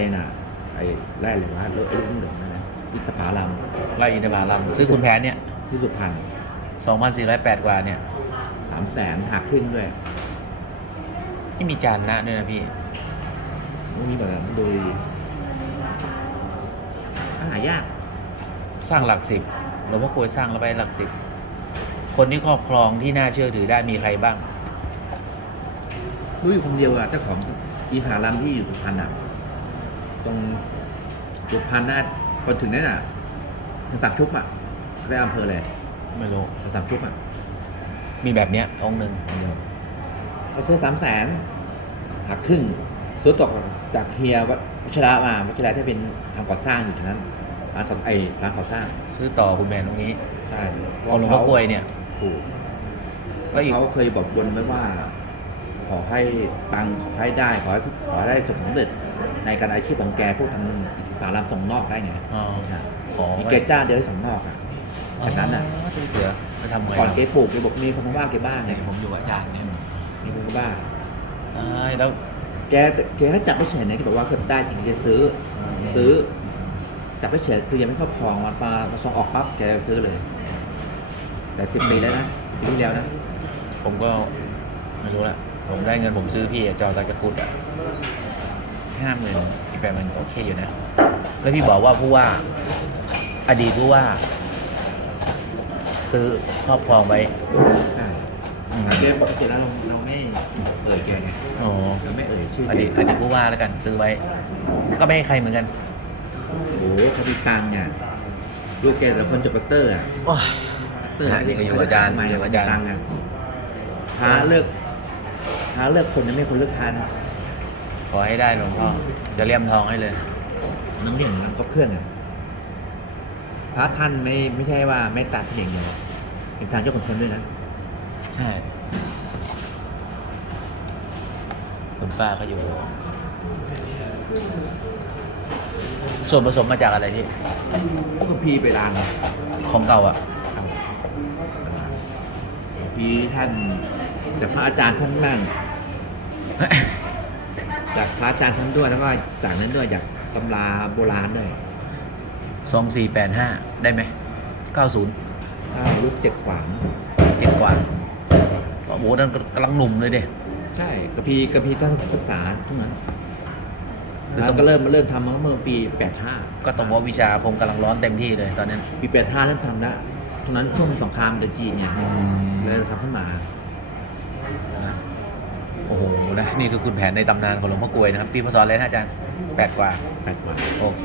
เป็นอะไอ้แร่เลยวะไอ้ลูกเหลืองนั่นนะอิสปาลัมไล่อินทผลัมซื้อคุณแผนเนี่ย ที่สุพรรณ2,408 กว่าเนี่ยสามแสนหักครึ่งด้วยไม่มีจานนะด้วยนะพี่มันมีแบบนั้นดูดีหายากสร้างหลักสิบหลวงพ่อกลวยสร้างแล้วไปหลักสิบ คนที่ครอบครองที่น่าเชื่อถือได้มีใครบ้าง รู้อยู่คนเดียวอะเจ้าของอีผาลัมที่อยู่สุพรรณอะ ตรงสุพรรณน่ะก่อนถึงนั่นอะถึงสามชุบอะเขาได้อำเภอเลยไม่รู้สามชุบอะมีแบบเนี้ยองค์หนึ่งคนเดียวเราซื้อสามแสนหักครึ่งซื้อตกจากเฮียวัชระมาวัชระที่เป็นทำก่อสร้างอยู่ตรงนั้นร้านก่อไอร้านก่อสร้าง ซื้อต่อคุณแผนตรงนี้ใช่ของหลวงพ่อกลวยเนี่ยถูกแล้วอีกเขาเคยบอกบนไว้ว่า ขอให้ปังขอให้ได้ ขอให้ขอให้ได้สำเร็จในการอาชีพของแกพวกทำอิทธิพารามส่งนอกได้ไงอ๋อนะขอมีไว้แกจ้างเดียวได้ส่งนอกอะจากนั้นอะตู้เสือไปทำไงก่อนล่ะแกปลูกแกบอกมีคนมาว่าแกบ้างไงเนี่ยผมอยู่กับอาจารย์เนี่ยมีคนมาบ้าได้แล้วแกแกให้จับไม่เฉยนะแกบอกว่าเกิดได้จริงๆจะซื้อ ซื้อ จับไม่เฉยคือยังไม่ครอบครองมามามาส่งออกปั๊บแกซื้อเลย แต่สิบปีแล้วนะปีที่แล้วนะผมก็ไม่รู้ละ ผมได้เงินผมซื้อพี่อะจอตะกะกุดอะห้าหมื่นอีกแปดมันโอเคอยู่นะ แล้วพี่บอกว่าผู้ว่า อดีตผู้ว่า ซื้อครอบครองไว้ใช่แกปกติแล้วเราเราไม่เอ่ยแกไงอ๋อเราไม่เอ่ยชื่ออแกดีตอดีตผู้ว่าแล้วกัน ซื้อไว้ ก็ไม่ให้ใครเหมือนกันโอ้โหเขามีตังค์อะลูกแกแต่คนจบด็อกเตอร์อะโอ้ยตื่นก็อยู่กับอาจารย์ทำไมอยู่กับอาจารย์ตังค์อะพาเลิก พาเลิกคนยังไม่คนเลิกพานะขอให้ได้หลวงพ่อจะเลี่ยมทองให้เลยน้องเลี้ยงน้ำก็เครื่องอะพระท่านไม่ไม่ใช่ว่าไม่ตัดเพียงเดียวเป็นทางเจ้าของคนด้วยนะใช่คุณป้าก็อยู่ ส่วนผสมมาจากอะไรที่พวกพีไปรางของเก่าอะ พีท่าน จากพระอาจารย์ท่านนั่งจากพระอาจารย์ท่านด้วยแล้วก็จากนั้นด้วยจากตำราโบราณด้วยสองสี่แปดห้าได้ไหมเก้าศูนย์ถ้ายุคเจ็ดขวางเจ็ดกว่าโอ้โหนั่นกำลังหนุ่มเลยเด้ใช่กระพีกระพีท่านศึกษาทุกนั้นคือแล้ต้อวงก็เริ่มมาเริ่มทำเมื่อปีแปดห้าก็ต้องบอกว่าวิชาคงกำลังร้อนเต็มที่เลยตอนนั้นปีแปดห้าเริ่มทำแล้วตรงนั้นช่วงสงครามเดนจีนเนี่ยเลยทำขึ้นมา นะโอ้โหนะนี่คือคุณแผนในตำนานของหลวงพ่อกลวยนะครับ ปีพศอะไรนะอาจารย์แปดกว่าแปดกว่าโอเคค